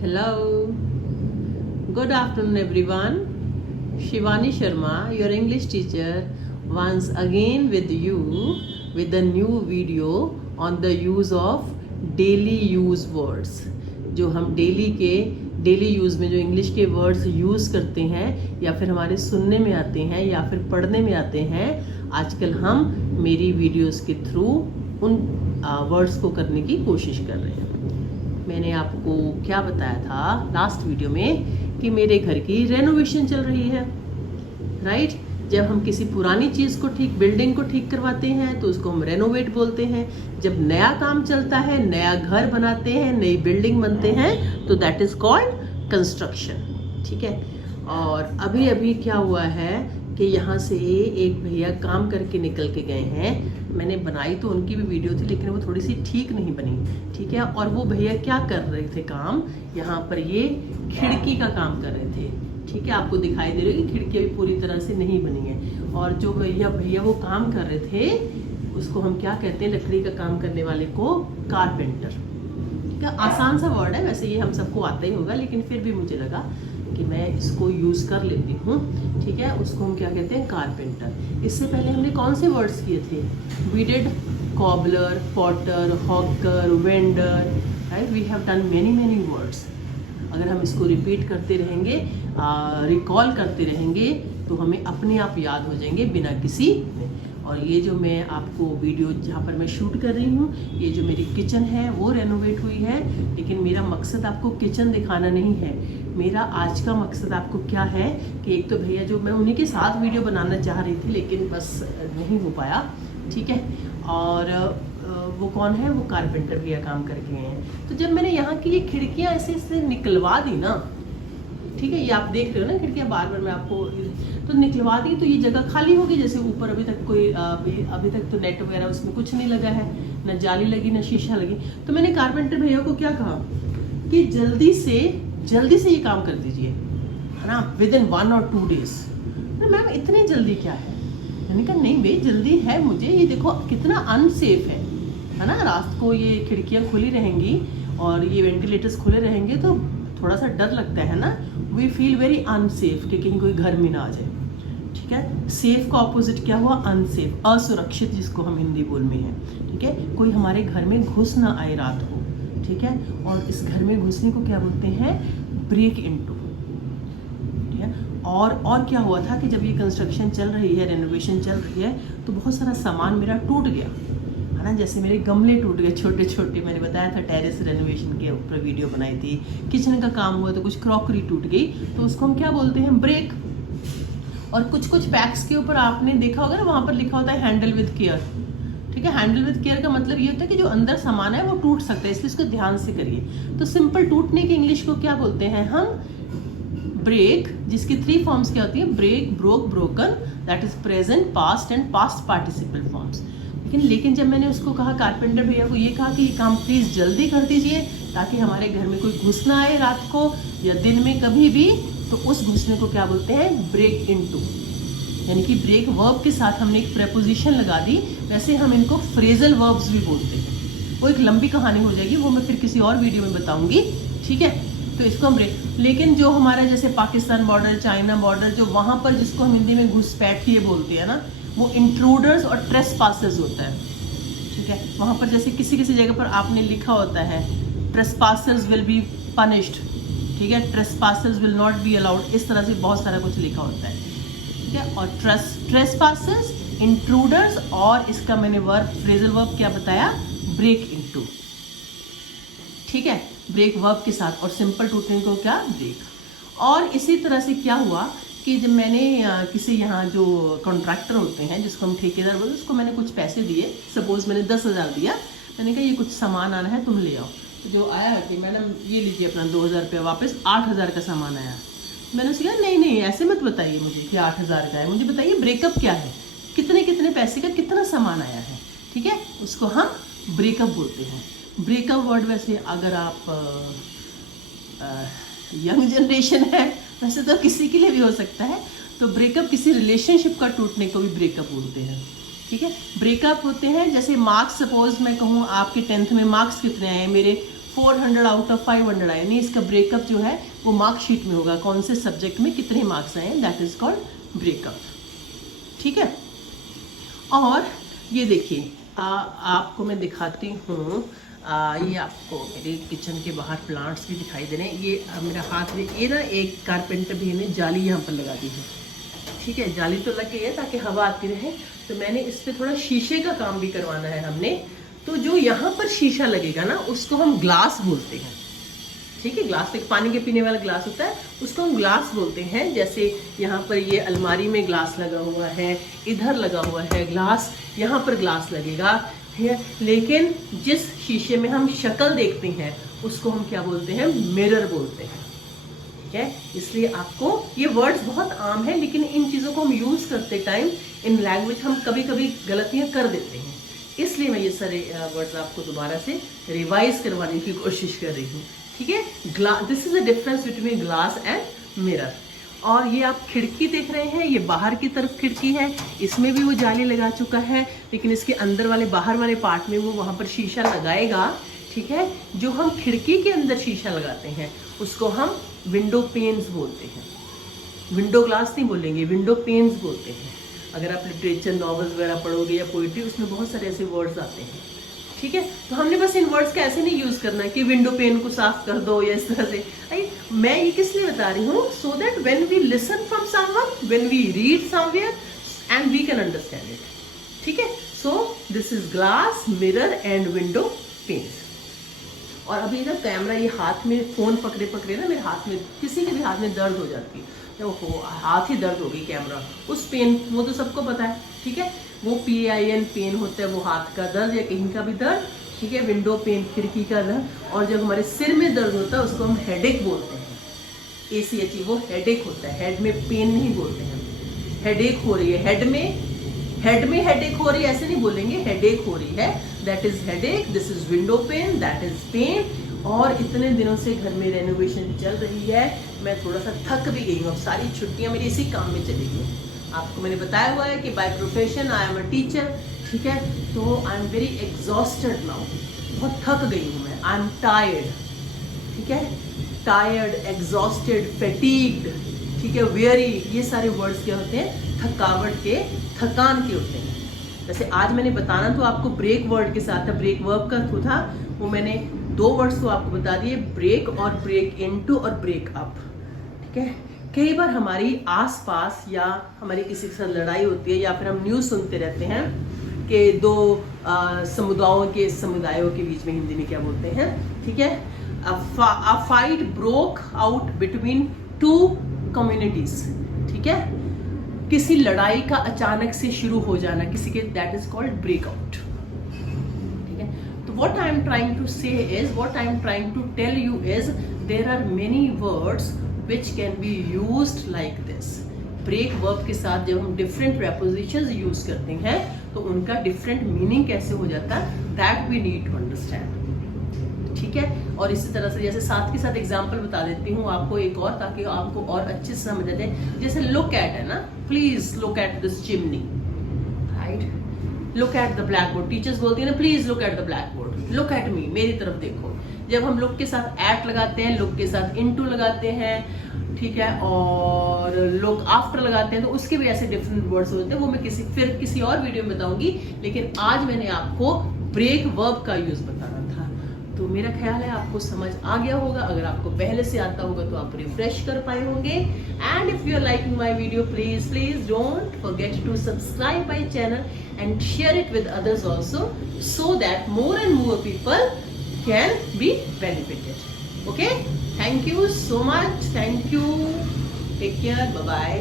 Hello. Good afternoon, everyone. Shivani Sharma, your English teacher, once again with you with a new video on the use of daily use words. जो हम daily use में जो English के words use करते हैं या फिर हमारे सुनने में आते हैं या फिर पढ़ने में आते हैं, आजकल हम मेरी वीडियोस के थ्रू उन वर्ड्स को करने की कोशिश कर रहे हैं. मैंने आपको क्या बताया था लास्ट वीडियो में कि मेरे घर की रेनोवेशन चल रही है, राइट? जब हम किसी पुरानी चीज़ को बिल्डिंग को ठीक करवाते हैं तो उसको हम रेनोवेट बोलते हैं. जब नया काम चलता है, नया घर बनाते हैं, नई बिल्डिंग बनते हैं तो दैट इज़ कॉल्ड कंस्ट्रक्शन. ठीक है. और अभी क्या हुआ है कि यहाँ से एक भैया काम करके निकल के गए हैं. मैंने बनाई तो उनकी भी वीडियो थी लेकिन वो थोड़ी सी ठीक नहीं बनी. ठीक है. और वो भैया क्या कर रहे थे काम, यहाँ पर ये खिड़की का काम कर रहे थे. ठीक है. आपको दिखाई दे रही है कि खिड़की अभी पूरी तरह से नहीं बनी है. और जो भैया वो काम कर रहे थे उसको हम क्या कहते हैं, लकड़ी का काम करने वाले को कारपेंटर. ठीक है. आसान सा वर्ड है, वैसे ये हम सबको आता ही होगा लेकिन फिर भी मुझे लगा कि मैं इसको यूज़ कर लेती हूँ. ठीक है. उसको हम क्या कहते हैं, कारपेंटर. इससे पहले हमने कौन से वर्ड्स किए थे? We did cobbler, potter, hawker, vendor, right? We have done many words. अगर हम इसको रिपीट करते रहेंगे, रिकॉल करते रहेंगे तो हमें अपने आप याद हो जाएंगे बिना किसी. और ये जो मैं आपको वीडियो जहाँ पर मैं शूट कर रही हूँ, ये जो मेरी किचन है वो रेनोवेट हुई है. लेकिन मेरा मकसद आपको किचन दिखाना नहीं है. मेरा आज का मकसद आपको क्या है कि एक तो भैया जो मैं उन्हीं के साथ वीडियो बनाना चाह रही थी लेकिन बस नहीं हो पाया. ठीक है. और वो कौन है, वो कारपेंटर भैया काम करके गए हैं. तो जब मैंने यहाँ की ये खिड़कियाँ ऐसे निकलवा दी ना, ठीक है, ये आप देख रहे हो ना खिड़कियाँ, बार मैं आपको तो निकलवा दी तो ये जगह खाली होगी. जैसे ऊपर अभी तक तो नेट वगैरह उसमें कुछ नहीं लगा है, न जाली लगी न शीशा लगी. तो मैंने कारपेंटर भैया को क्या कहा कि जल्दी से ये काम कर दीजिए, है ना, विद इन 1 और 2 days. मैम इतनी जल्दी क्या है? मैंने कहा नहीं भाई जल्दी है मुझे. ये देखो कितना अनसेफ है ना. रात को ये खिड़कियाँ खुली रहेंगी और ये वेंटिलेटर्स खुले रहेंगे तो थोड़ा सा डर लगता है ना. वी फील वेरी अनसेफ कि कहीं कोई घर में ना आ जाए. ठीक है. सेफ का ऑपोजिट क्या हुआ? अनसेफ, असुरक्षित, जिसको हम हिंदी बोल में है. ठीक है. कोई हमारे घर में घुस ना आए रात को. ठीक है. और इस घर में घुसने को क्या बोलते हैं? Break into. ठीक है. और क्या हुआ था कि जब ये कंस्ट्रक्शन चल रही है, रेनोवेशन चल रही है तो बहुत सारा सामान मेरा टूट गया, है ना. जैसे मेरे गमले टूट गए छोटे छोटे. मैंने बताया था टेरेस रेनोवेशन के ऊपर वीडियो बनाई थी. किचन का काम हुआ तो कुछ क्रॉकरी टूट गई तो उसको हम क्या बोलते हैं? ब्रेक. और कुछ पैक्स के ऊपर आपने देखा होगा ना, वहाँ पर लिखा होता है हैंडल विद केयर. ठीक है. हैंडल विद केयर का मतलब ये होता है कि जो अंदर सामान है वो टूट सकता है, इसलिए इसको ध्यान से करिए. तो सिंपल टूटने की इंग्लिश को क्या बोलते हैं हम? ब्रेक. जिसकी 3 फॉर्म्स क्या होती है? Break, broke, broken. That is present, past and past participle forms. लेकिन जब मैंने उसको कहा, कारपेंटर भैया को ये कहा कि ये काम प्लीज़ जल्दी कर दीजिए ताकि हमारे घर में कोई घुस ना आए रात को या दिन में कभी भी, तो उस घुसने को क्या बोलते हैं? Break into. यानी कि ब्रेक वर्ब के साथ हमने एक प्रेपोजिशन लगा दी. वैसे हम इनको फ्रेजल वर्ब्स भी बोलते हैं. वो एक लंबी कहानी हो जाएगी, वो मैं फिर किसी और वीडियो में बताऊंगी. ठीक है. तो इसको हम ब्रेक. लेकिन जो हमारा जैसे पाकिस्तान बॉर्डर, चाइना बॉर्डर, जो वहाँ पर जिसको हम हिंदी में घुसपैठिए बोलते हैं ना, वो इंट्रूडर्स और ट्रेसपासर्स होता है. ठीक है. वहाँ पर जैसे किसी जगह पर आपने लिखा होता है ट्रेसपासर्स विल बी पनिश्ड. ठीक है. ट्रेसपासर्स विल नॉट बी अलाउड. इस तरह से बहुत सारा कुछ लिखा होता है. ठीक है. और ट्रेसपासर्स, इंट्रूडर्स, और इसका मैंने फ्रेजल वर्ब क्या बताया? Break into. ठीक है. ब्रेक वर्ब के साथ, और सिंपल टूटने को क्या? ब्रेक. और इसी तरह से क्या हुआ कि जब मैंने किसी यहाँ जो कॉन्ट्रैक्टर होते हैं जिसको हम ठेकेदार बोलते हैं, उसको मैंने कुछ पैसे दिए. सपोज मैंने 10,000 दिया. मैंने कहा ये कुछ सामान आना है, तुम ले आओ. तो जो आया कि मैडम ये लीजिए अपना 2,000 रुपया वापस. 8,000 का सामान आया. मैंने उससे कहा नहीं ऐसे मत बताइए मुझे कि 8,000 का है. मुझे बताइए ब्रेकअप क्या है, कितने पैसे का कितना सामान आया है. ठीक है. उसको हम ब्रेकअप बोलते हैं. ब्रेकअप वर्ड वैसे अगर आप यंग जनरेशन है, वैसे तो किसी के लिए भी हो सकता है. तो ब्रेकअप किसी रिलेशनशिप का टूटने को भी ब्रेकअप बोलते हैं. ठीक है. ब्रेकअप होते हैं जैसे मार्क्स, सपोज मैं कहूँ आपके 10th में मार्क्स कितने आए? मेरे 400 आउट ऑफ 500 आए, यानी इसका ब्रेकअप जो है वो मार्कशीट में होगा, कौन से सब्जेक्ट में कितने मार्क्स आए, दैट इज कॉल्ड ब्रेकअप। ठीक है, और ये देखिए आपको मैं दिखाती हूँ, ये आपको मेरे किचन के बाहर प्लांट्स भी दिखाई दे रहे हैं। ये मेरे हाथ में ये ना एक कारपेंटर भी ने जाली यहाँ पर लगा दी है। ठीक है, जाली तो लग गई है ताकि हवा आती रहे, तो मैंने इस पर थोड़ा शीशे का काम भी करवाना है हमने। तो जो यहाँ पर शीशा लगेगा ना उसको हम ग्लास बोलते हैं। ठीक है, ग्लास एक पानी के पीने वाला ग्लास होता है, उसको हम ग्लास बोलते हैं। जैसे यहाँ पर ये अलमारी में ग्लास लगा हुआ है, इधर लगा हुआ है ग्लास, यहाँ पर ग्लास लगेगा। ठीक है, लेकिन जिस शीशे में हम शक्ल देखते हैं उसको हम क्या बोलते हैं, मिरर बोलते हैं। ठीक है, इसलिए आपको ये वर्ड्स बहुत आम है, लेकिन इन चीज़ों को हम यूज़ करते टाइम इन लैंग्वेज हम कभी कभी गलतियाँ कर देते हैं, इसलिए मैं ये सारे वर्ड्स आपको दोबारा से रिवाइज करवाने की कोशिश कर रही हूँ। ठीक है, this is the difference between glass and mirror. और ये आप खिड़की देख रहे हैं, ये बाहर की तरफ खिड़की है, इसमें भी वो जाली लगा चुका है, लेकिन इसके अंदर वाले बाहर वाले पार्ट में वो वहाँ पर शीशा लगाएगा। ठीक है, जो हम खिड़की के अंदर शीशा लगाते हैं उसको हम विंडो पेन्स बोलते हैं। विंडो ग्लास नहीं बोलेंगे, विंडो पेन्स बोलते हैं। अगर आप लिटरेचर नॉवेल्स वगैरह पढ़ोगे या पोइट्री, उसमें बहुत सारे ऐसे वर्ड्स आते हैं। ठीक है, तो हमने बस इन वर्ड्स का ऐसे नहीं यूज करना है कि विंडो पेन को साफ कर दो या इस तरह से। मैं ये किस लिए बता रही हूँ, so that when we listen from someone, when we read somewhere and we can understand it. ठीक है, so this is glass, mirror and window panes. और अभी ना कैमरा ये हाथ में फोन पकड़े पकड़े ना मेरे हाथ में, किसी के भी हाथ में दर्द हो जाती है, ओहो हाथ ही दर्द हो गई कैमरा, उस पेन, वो तो सबको पता है। ठीक है, वो PAIN पेन होता है, वो हाथ का दर्द या कहीं का भी दर्द। ठीक है, विंडो पेन खिड़की का दर्द। और जब हमारे सिर में दर्द होता है उसको हम हेडेक बोलते हैं, ACHE, वो हेडेक होता है, हेड में पेन नहीं बोलते हैं। हेडेक हो रही है, हेड में हेडेक हो रही है ऐसे नहीं बोलेंगे, हेडेक हो रही है, that is headache, this is window pane, that is pain. और इतने दिनों से घर में रेनोवेशन चल रही है, मैं थोड़ा सा थक भी गई हूँ, सारी छुट्टियाँ मेरी इसी काम में चली गई। आपको मैंने बताया हुआ है कि by profession I am a teacher. ठीक है, तो I am very exhausted now, बहुत थक गई हूँ मैं, आई एम टायर्ड। ठीक है, टायर्ड, एग्जॉस्टेड, फैटिग्ड, ठीक है, वेरी, ये सारे वर्ड्स क्या होते हैं, थकावट के, थकान के होते हैं। जैसे आज मैंने बताना तो आपको ब्रेक वर्ड के साथ था, ब्रेक वर्ब का था, वो मैंने 2 वर्ड्स तो आपको बता दिए, ब्रेक और ब्रेक इनटू और ब्रेक अप। ठीक है, कई बार हमारी आसपास या हमारी किसी के साथ लड़ाई होती है, या फिर हम न्यूज़ सुनते रहते हैं कि 2 समुदायों के बीच में, हिंदी में क्या बोलते हैं, ठीक है, a fight broke out between 2 communities. ठीक है, किसी लड़ाई का अचानक से शुरू हो जाना किसी के, दैट इज कॉल्ड ब्रेकआउट। ठीक है, तो what I am trying to say is, what I am trying to tell you is, there are many words which can be used like this। Break verb के साथ जब हम different prepositions use करते हैं तो उनका डिफरेंट मीनिंग कैसे हो जाता है, that we need to understand. ठीक है, और इसी तरह से जैसे साथ के साथ एग्जांपल बता देती हूँ आपको एक और, ताकि आपको और अच्छे से समझ आ जाए। जैसे लुक एट है ना, please look at this chimney, right, look at the black board. Teachers बोलती है ना, please look at the black board, look at me, मेरी तरफ देखो। जब हम लुक के साथ एट लगाते हैं, लुक के साथ इनटू लगाते हैं, ठीक है, और लुक आफ्टर लगाते हैं, तो उसके भी ऐसे डिफरेंट वर्ड्स होते हैं, वो मैं किसी और वीडियो में बताऊंगी। लेकिन आज मैंने आपको ब्रेक वर्ब का यूज बताना था, तो मेरा ख्याल है आपको समझ आ गया होगा। अगर आपको पहले से आता होगा तो आप रिफ्रेश कर पाए होंगे। And if you are liking my video, please don't forget to subscribe my channel and share it with others also, so that more and more people can be benefited. Okay, thank you so much, thank you, take care, bye bye.